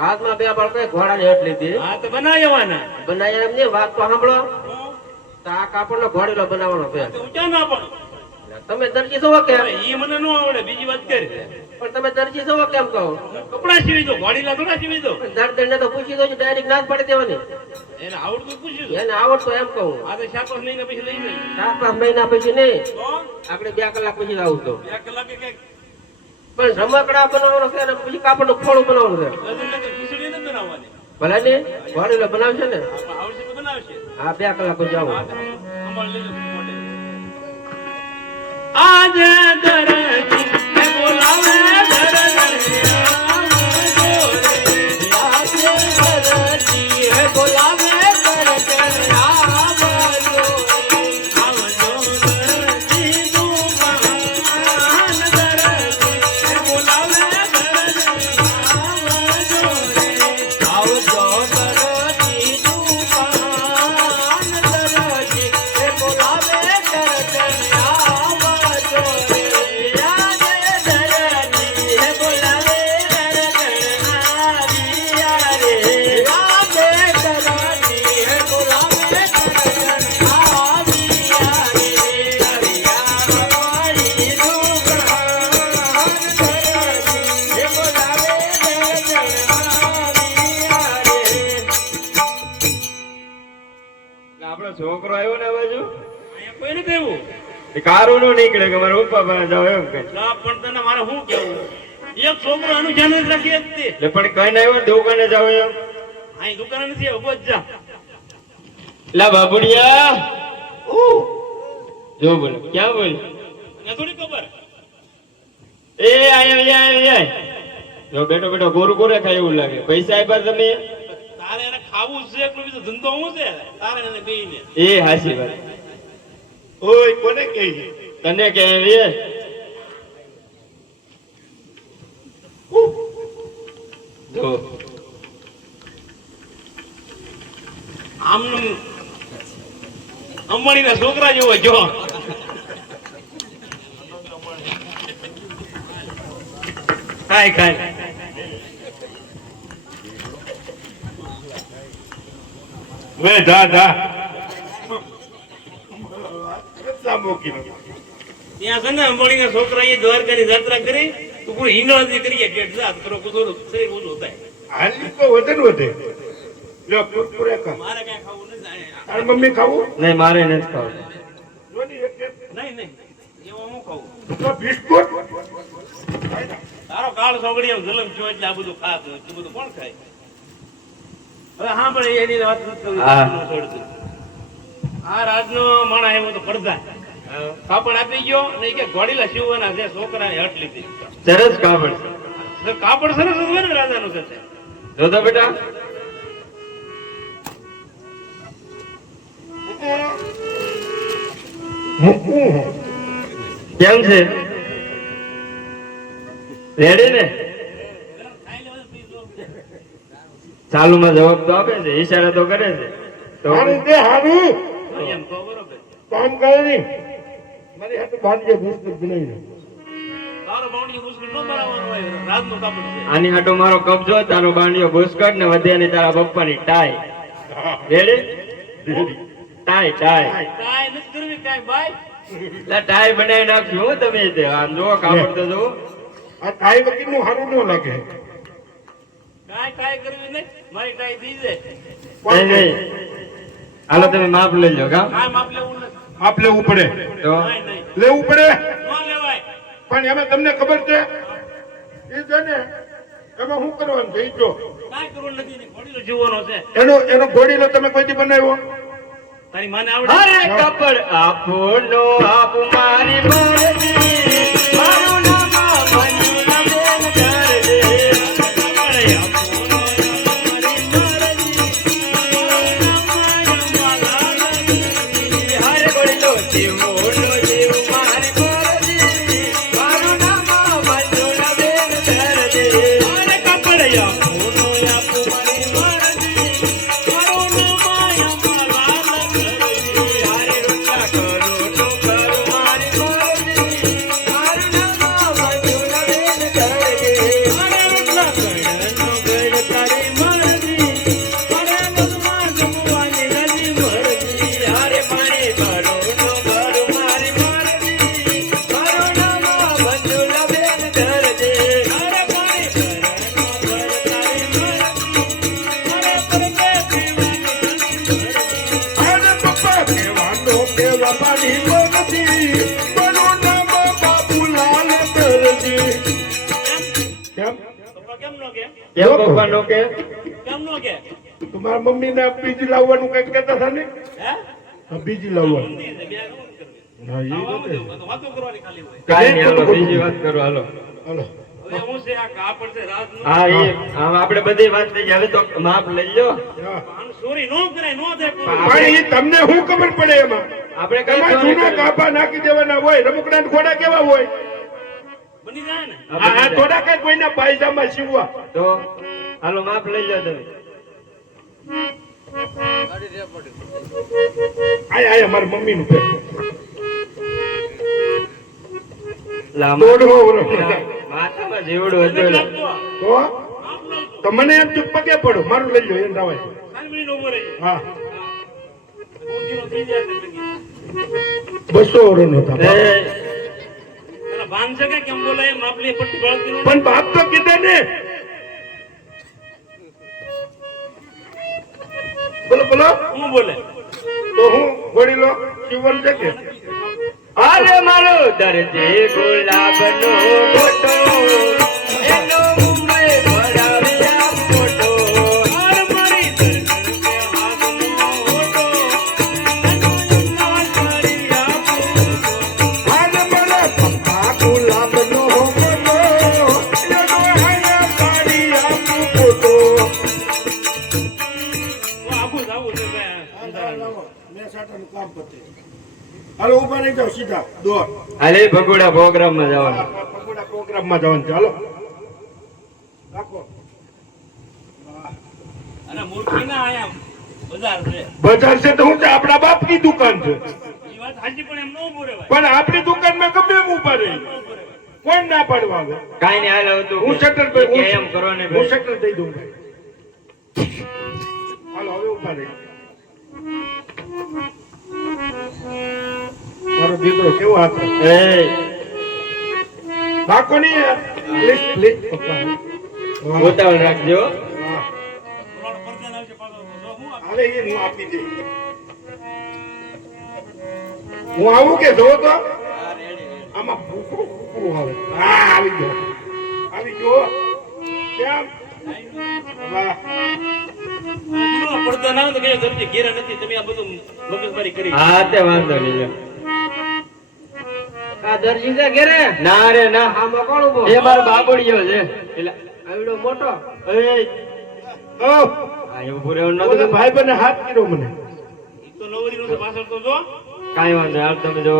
રાતમાં બે બાળકો ઘોડાની હેઠ લીધી. હા તો બનાવવાના. બનાવ્યા એમ નહીં, વાત તો સાંભળો. તો આ કાપડનો ઘોડીલો બનાવવાનો છે. ઊંચા ના પણ તમે દરજી છો કેમ? એ મને ન આવડે, બીજી વાત કરી. પણ તમે દરજી છો કેમ કહો? કપડા સીવી દો, ઘોડીલા થોડા સીવી દો. દર્દને તો પૂછી દો, ડાયરેક્ટ ના જ પાડી દેવાની. એને આવડતું પૂછ્યું દો. એને આવડતો એમ કહું. આ તો 4-5 મહિના પછી લઈ જાય. 4-5 મહિના પછી નહીં, તો આપણે 2 કલાક પછી આવું તો. 2 કલાકે કઈક પણ રમકડા બનાવવાનો છે ને પછી કાપડનું ખોળું બનાવવાનું છે. ખીચડી નથી બનાવવાની. ભલે ને ઘોડીલો બનાવશે ને. આવડશે તો બનાવશે. હા 2 કલાક પછી આવું. સંભાળ લેજો. આજે દરજી ને બોલાવે દરજી આવજો રે. આજે દરજી ને બોલાવે દરજી આવજો રે. આવજો દરજી દુકાન દરજી ને બોલાવે દરજી આવજો રે. આવજો દરજી દુકાન દરજી ને બોલાવે દરજી છોકરો આવ્યો ને બાજુ કોઈ નથી એવું. કારું નું નીકળે કે મારા પપ્પા બને જાવ એમ કે. ના પણ તને મારે શું કેવું, એક છોકરો આનું ધ્યાન જ રાખી હતી. એટલે પણ કઈ ના આવ્યો દુકાને જાવ એમ. અહીં દુકાને નથી આવ્યો, બસ જા. લા બાબુડિયા જો બોલો ક્યાં બોલ મને થોડી ખબર. એ આય જો બેઠો બેઠો ગોરું ગોરે ખાય એવું લાગે. પૈસા આપ્યા તમે? તારે એને ખાવું છે, એટલો બીજો ધંધો શું છે તારે એને બેયને? એ હાચી વાત. ઓય કોને કહે છે? તને કે રે જો આમ અંબાણી ના છોકરા જેવો જો. ખાય ખાય વે જા જા સામોકી ત્યાં છે ને અંબાણી ના છોકરા એ દ્વારકાની યાત્રા કરી તો કોઈ હિંગળાજી કરી ગેટ જાત કરો થોડું શરીર ઓછું થાય. હાલી તો વધે ને વધે. લ્યો કુરકુરે ખા. મારે કઈ ખાવું નથી. તારી મમ્મી ખાવું? નહીં મારે નથી ખાવું. જોની એક એક. નહીં નહીં એવો હું ખાવું. તો બિસ્કુટ તારો કાળ સોગડી એમ જલમ છો એટલે આ બધું ખાત એટલું બધું કોણ ખાય? હવે હા પણ એની વાત નથી હા. કરવી. આ રાજનો માણા આવ્યો તો પડદા કાપડ આપી ગયો ને કે ઘોડીલા સીવવાના છે, છોકરાને હટ લીધી. સરસ કાપડ છે. કાપડ સરસ જ હોય ને રાજાનું છે. જો તો બેટા કેમ છે? રેડી ને? ચાલુ માં જવાબ તો આપે છે, ઈશારા તો કરે છે. તો હારી દે હારી એમ કહો બરોબર. કામ કરે નહીં. મારી હાથે બાંધજે બિસ્કુટ બનાવીને. તારો બાવણી મુશ્કેલ ન બરાબર હોય, રાજનો કાપડ છે. આની હાટો મારો કબજો, તારો બાંડિયો બુસ્કટ ને વધ્યાની તારા પપ્પાની ટાઈ. રેડી? ટાઈ ટાઈ કાંઈ નથી કરવી કાંઈ ભાઈ. ટાઈ બનાવી નાખ્યું હો તમે. આમ જો કાપડ તો જો. આ તાઈ વકીલ નું સારું ન લાગે. કાંઈ કરવી નહીં, મારી ટાઈ થઈ જાય. નહીં નહીં હાલો તમે માપ લઈ લો કા. કાંઈ માપ લેવું નથી. આપ લેવું પડે. તો નહીં નહીં લેવું પડે. ન લેવાય. પણ એમાં તમને ખબર છે એ છે ને એમાં શું કરવાનું છે? ઈ જો કાંઈ કરવું નથી ને ઘોડીલો જીવવાનો છે. એનો ઘોડીલો તમે કોઈથી બનાવ્યો? તારી માને આવડે? અરે કપડ આપો નો આપ મારી મરજી, મારું નામ બન્યું ના બેન કરજે. કપડ આપો નો મારી મરજી, મારું નામ મારા લગી. હારે બોલો જીવો નો જીવ મારી મરજી, મારું નામ બન્યું ના બેન કરજે. અરે કપડ આપો નો આપ મારી મરજી, મારું નામ કાપાની બનતી મારું નામ બાપુલાલ દરજી. કેમ પપ્પા કેમ નો કે કેમ પપ્પા નો કે કેમ નો કે તમારા મમ્મીને બીજી લાવવાનું કઈક કહેતા હતા ને? હે બીજી લાવવાનું. મંદિર છે, બે શું કરવી? હા, એ આવા તો છે. બધું વાતો કરવાની ખાલી હોય. કાંઈ નહીં, હાલો બીજી વાત કરો હાલો. હાલો. હવે હું છે આ કાપડ છે રાતનું. હા એ આમ આપણે બધી વાત થઈ ગઈ, હવે તો માપ લઈ લો. હા. આનું ચોરી નો કરાય, નો થાય પૂરું. પણ એ તમને શું ખબર પડે એમાં? આપણે કઈ એમાં ચોરી જૂના કરી? કાપા નાખી દેવાના હોય. રમકડાના ઘોડા કેવા હોય? બની જાય ને આ થોડા કઈ કોઈના પાયજામાં સીવવા. તો હાલો માપ લઈ લો તમે. આયા મારી મમ્મીનું પેટ. લા, દોઢો વર્ષ. માથામાં જેવડું હતું એટલે. લાગતો. તો તો મને એમ ચૂપ પગે પડો, મારું લઈ લો એમ રાવાય. 5 મિનિટ ઉભો રહી. હા, ઊંધીનો થઈ જાય એટલે લગી. 200 વર્ષનો હતા. એ, પેલા ભાન છે કે કેમ બોલાય માપલી પટ્ટી બળતી નો પણ બાપ તો કીધે ને. બોલો બોલો. હું બોલે તો હું વડીલો જીવન છે કે અરે મારો દરજી ગુલાબનો ફોટો, એનો મુંબઈ ભરાવ્યા ફોટો. આર મારી દરજી કે હાથનો ઓટો, એનો નામ કરી આપો. આજ મારા પપ્પા ગુલાબનો ફોટો, એનો હૈયા પાડી આપું ફોટો. હું આખું જાવું છે ભાઈ અંધારાનું. હાલો ઉભા રહી જાઓ સીધા દોર. હાલે ભગોડા પ્રોગ્રામમાં જવાનું. પગોડા પ્રોગ્રામમાં જવાનું છે. હાલો રાખો. અને મૂર્તિ ના આયા બજાર છે. બજાર છે તો હું છે, આપણા બાપની દુકાન છે. એ વાત સાચી પણ એમ ન ઉભો રહેવાય. પણ આપણી દુકાનમાં ગમે એમ ઉભા રહી, કોણ ના પાડવા આવે? કાંઈ નહીં, હાલ હવે તું હું કે. શટર કે એમ કરો ને હું શટર દઈ દઉં ભાઈ. હાલો હવે ઉભા રહી. મારો દીકરો કેવો હાથ એ નાખો નહીં પ્લીઝ પ્લીઝ પપ્પા. વાહ. ઉતાવળ રાખજો. વાહ. થોડો પરદેન આવશે પાછો. તો હું આપું. હાલે એ હું આપી દઈ. હું આવું કે જોવો તો આમાં ભૂખું ભૂખું આવે. હા આવી ગયો આવી ગયો. કેમ? વાહ. જૂનો પડદો ના હોય તો કહેજો, દરજી ઘેરા નથી, તમે આ બધું મગજમારી કરી. હા તે વાંધો નહીં. આ દરજી છે ઘેરે ના રે ના, આમાં કોણ ઉભો એ મારો બાબુડિયો છે. એટલે આવડો મોટો એ ઓ આ એવું પૂરે નતું. ઓલા ભાઈ બને હાથ કર્યો મને. ઈ તો નવરીનું છે, પાછળ તો જો. કાંઈ વાંધો નહીં, હાલ તમે જો.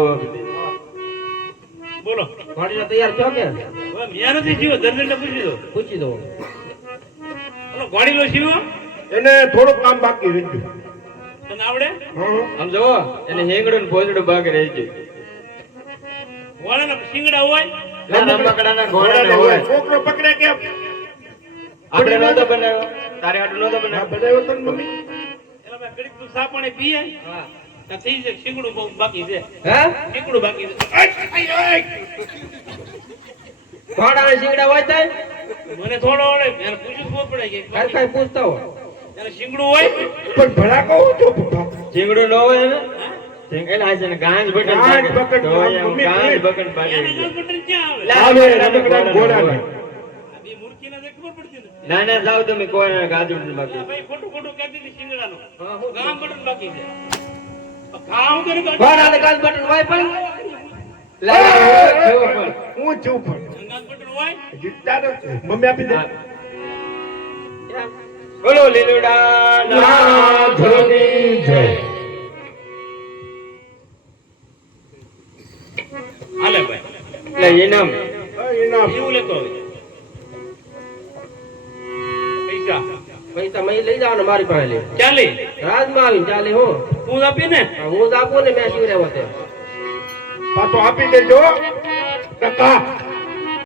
બોલો. ઘોડીનો તૈયાર થયો કે હવે મેં નથી જીવો, દરજીને પૂછી દો. પૂછી દો ઓલો ઘોડીલો જીવો એને થોડુંક કામ બાકી રહી ગયું. તને આવડે? હા. આમ જોવો, એને હેંગડું ને ભોજડું બાકી રહી ગયું. ઘોડાના શિંગડા હોય નાના પકડાના ઘોડાને હોય. છોકરો પકડે કેમ? આપણે નહોતો બનાવ્યો, તારે હાટું નહોતો હા, બનાવ્યો. બનાવ્યો તો ને મમ્મી. એલા ભાઈ ઘડીક તું સા પાણી પીએ હા. ત્યાં થઈ જાય. શિંગડું બહુ બાકી છે, હે શિંગડું બાકી છે. ઘોડાના શીંગડા હોય તો મને થોડો આવડે, એને પૂછવું જ પડે કે કાંઈ કાંઈ પૂછતા હો એને શિંગડું હોય. પણ ભલા કહું છો પપ્પા. ચીંગડું ન હોય ને એટલે આ છે ને ગાંજ બટન ગાંજ પાકે. બટન, તો એમ મમ્મી, ગાંજ please. બટન પાકે. એને ગાળ બટન ક્યાં આવે? લા, આવે નાના રમકડા ઘોડાને. હોય. આ બે મૂર્તિના તો ખબર પડતી નથી. ના ના જાઓ તમે, કોઈ ગાજુ નથી બાકી. આ ભાઈ ખોટું ખોટું કહેતી હતી શિંગડાનું. હા, હું ગામ બટન બાકી છે. ઘા હું કર્યું કે ઘોડાને કાલ બટન હોય પણ લા, જેવો પણ. હું છું પણ ગામ બટન હોય. જીતતા નથી. મમ્મી આપી દે. બોલો લીલુડા નાથની જય. હાલે ભાઈ એટલે ઇનામ. ઇનામ. એવું લેતો હોય. પૈસા પૈસા મેં લઈ જાવ ને મારી પાસે લઈ ચાલે રાજમાં આવીને ચાલે હું હું આપી ને હું જ આપું ને મેં શિવરે હોતે પાછો આપી દેજો ટકા.